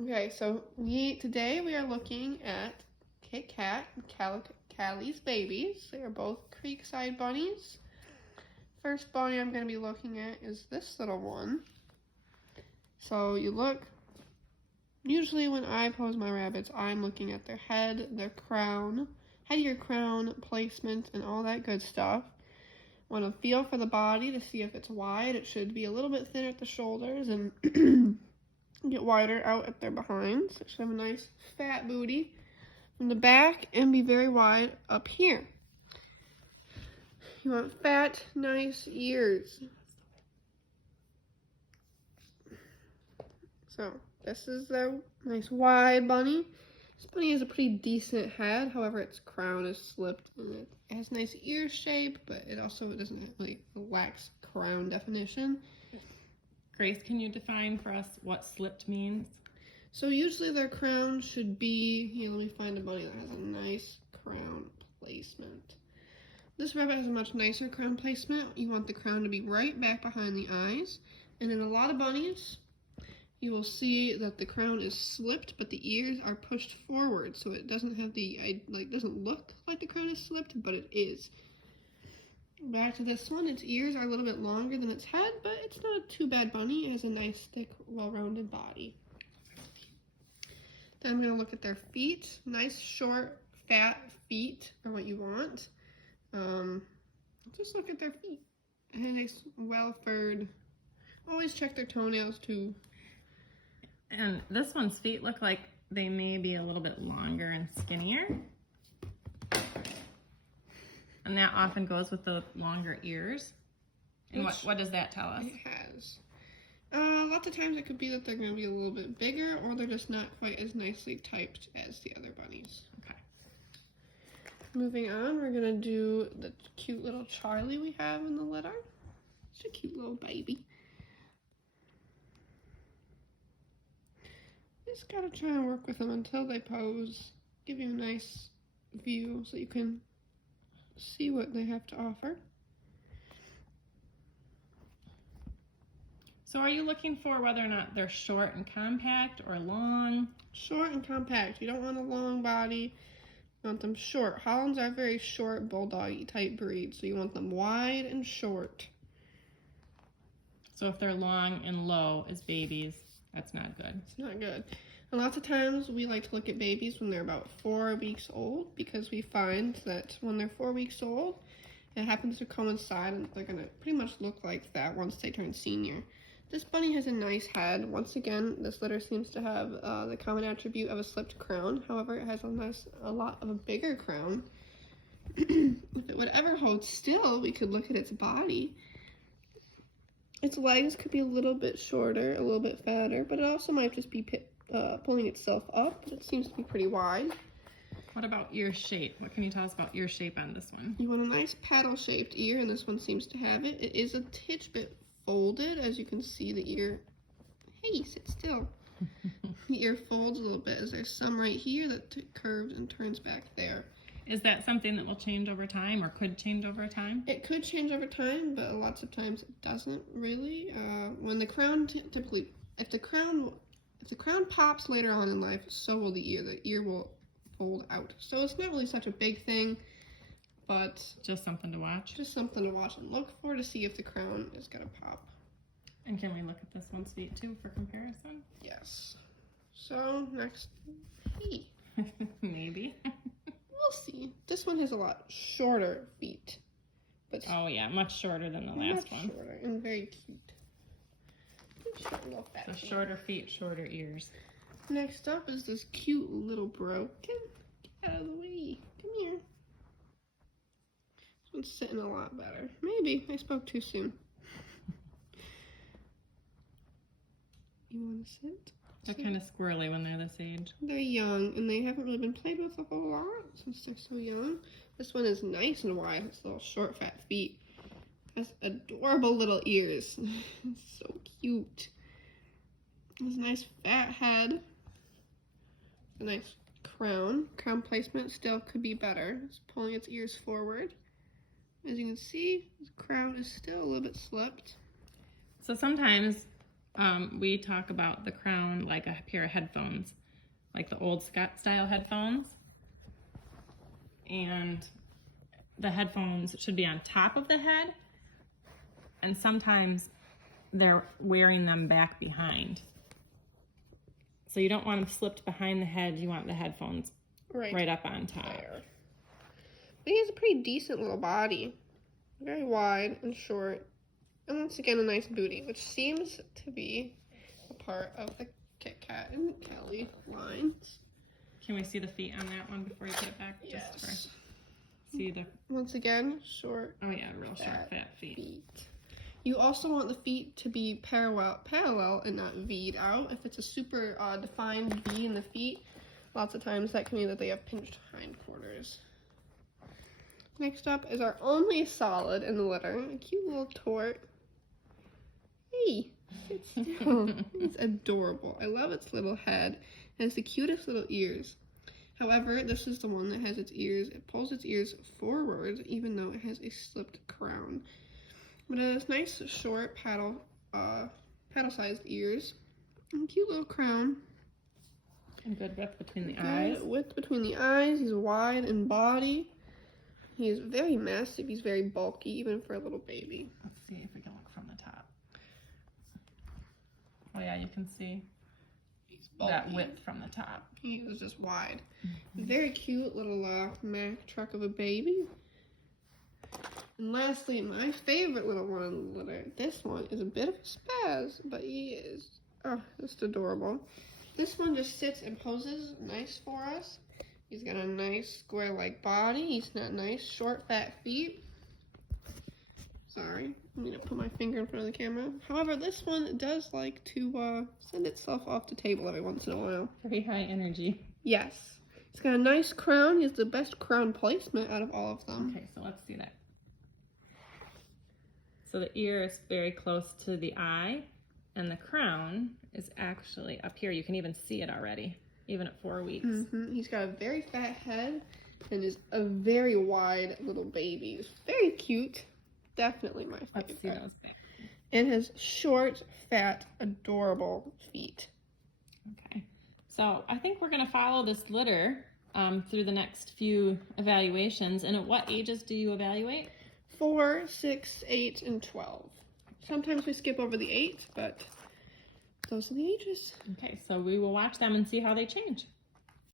Okay, so today we are looking at Kit Kat and Callie's babies. They are both Creekside bunnies. First bunny I'm going to be looking at is this little one. So you look, usually when I pose my rabbits, I'm looking at their head, their crown, headgear, crown, placement, and all that good stuff. Want to feel for the body to see if it's wide. It should be a little bit thinner at the shoulders and get wider out at their behinds. It should have a nice fat booty from the back and be very wide up here. You want fat, nice ears. So this is their nice wide bunny. This bunny has a pretty decent head, however its crown is slipped and it has nice ear shape, but it also doesn't really lacks crown definition. Grace, can you define for us what slipped means? So usually their crown should be, here, let me find a bunny that has a nice crown placement. This rabbit has a much nicer crown placement. You want the crown to be right back behind the eyes. And in a lot of bunnies, you will see that the crown is slipped, but the ears are pushed forward. So it doesn't have doesn't look like the crown is slipped, but it is. Back to this one, its ears are a little bit longer than its head, but it's not a too bad bunny. It has a nice, thick, well-rounded body. Then I'm going to look at their feet. Nice, short, fat feet are what you want. Just look at their feet. And nice, well-furred. Always check their toenails, too. And this one's feet look like they may be a little bit longer and skinnier. And that often goes with the longer ears. And what does that tell us? It has. Lots of times it could be that they're going to be a little bit bigger, or they're just not quite as nicely typed as the other bunnies. Okay. Moving on, we're going to do the cute little Charlie we have in the litter. It's a cute little baby. Just gotta try and work with them until they pose. Give you a nice view so you can see what they have to offer. So are you looking for whether or not they're short and compact or long? Short and compact. You don't want a long body. You want them short. Hollands are a very short bulldog type breed, so you want them wide and short. So if they're long and low as babies, that's not good. It's not good. And lots of times we like to look at babies when they're about 4 weeks old, because we find that when they're 4 weeks old, it happens to coincide and they're going to pretty much look like that once they turn senior. This bunny has a nice head. Once again, this litter seems to have the common attribute of a slipped crown. However, it has a lot of a bigger crown. If it would ever hold still, we could look at its body. Its legs could be a little bit shorter, a little bit fatter, but it also might just be pulling itself up. It seems to be pretty wide. What about ear shape? What can you tell us about ear shape on this one? You want a nice paddle-shaped ear, and this one seems to have it. It is a titch bit folded, as you can see the ear. Hey, sit still. The ear folds a little bit, as there's some right here that curves and turns back there. Is that something that will change over time or could change over time? It could change over time, but lots of times it doesn't really. When the crown typically, if the crown pops later on in life, so will the ear. The ear will fold out. So it's not really such a big thing, but just something to watch. Just something to watch and look for to see if the crown is gonna pop. And can we look at this one's feet too for comparison? Yes. So next, hey. Maybe. We'll see. This one has a lot shorter feet. But oh yeah, much shorter than the last one. Shorter and very cute. Short little fat so shorter feet, shorter ears. Next up is this cute little broken. Get out of the way. Come here. This one's sitting a lot better. Maybe I spoke too soon. You want to sit? They're kind of squirrely when they're this age. They're young, and they haven't really been played with a whole lot since they're so young. This one is nice and wide. It's little short, fat feet. Has adorable little ears. It's so cute. Has a nice fat head. A nice crown. Crown placement still could be better. It's pulling its ears forward. As you can see, the crown is still a little bit slipped. So sometimes we talk about the crown like a pair of headphones, like the old Scott style headphones. And the headphones should be on top of the head, and sometimes they're wearing them back behind. So you don't want them slipped behind the head, you want the headphones right up on top. There. But he has a pretty decent little body. Very wide and short. And once again, a nice booty, which seems to be a part of the Kit Kat and Callie lines. Can we see the feet on that one before you put it back? Yes. Just for, see the... Once again, short. Oh yeah, real short, fat feet. You also want the feet to be parallel and not V'd out. If it's a super defined V in the feet, lots of times that can mean that they have pinched hindquarters. Next up is our only solid in the litter, a cute little tort. Hey, sit still. It's adorable. I love its little head. It has the cutest little ears. However, this is the one that has its ears. It pulls its ears forward, even though it has a slipped crown. But it has nice, short, paddle-sized ears. And cute little crown. And good width between the eyes. Width between the eyes. He's wide in body. He's very massive. He's very bulky, even for a little baby. Let's see if we can look from the top. Oh yeah, you can see that width from the top. He is just wide. Very cute little Mack truck of a baby. And lastly, my favorite little one in the litter. This one is a bit of a spaz, but he is just adorable. This one just sits and poses nice for us. He's got a nice square-like body. He's got nice short, fat feet. Sorry, I'm gonna put my finger in front of the camera. However, this one does like to send itself off the table every once in a while. Very high energy. Yes. He's got a nice crown. He has the best crown placement out of all of them. Okay, so let's see that. So the ear is very close to the eye, and the crown is actually up here. You can even see it already, even at 4 weeks. He's got a very fat head and is a very wide little baby. He's very cute. Definitely my favorite. Let's see those back. And his short, fat, adorable feet. Okay, so I think we're going to follow this litter through the next few evaluations. And at what ages do you evaluate? 4, 6, 8, and 12. Sometimes we skip over the 8, but those are the ages. Okay, so we will watch them and see how they change.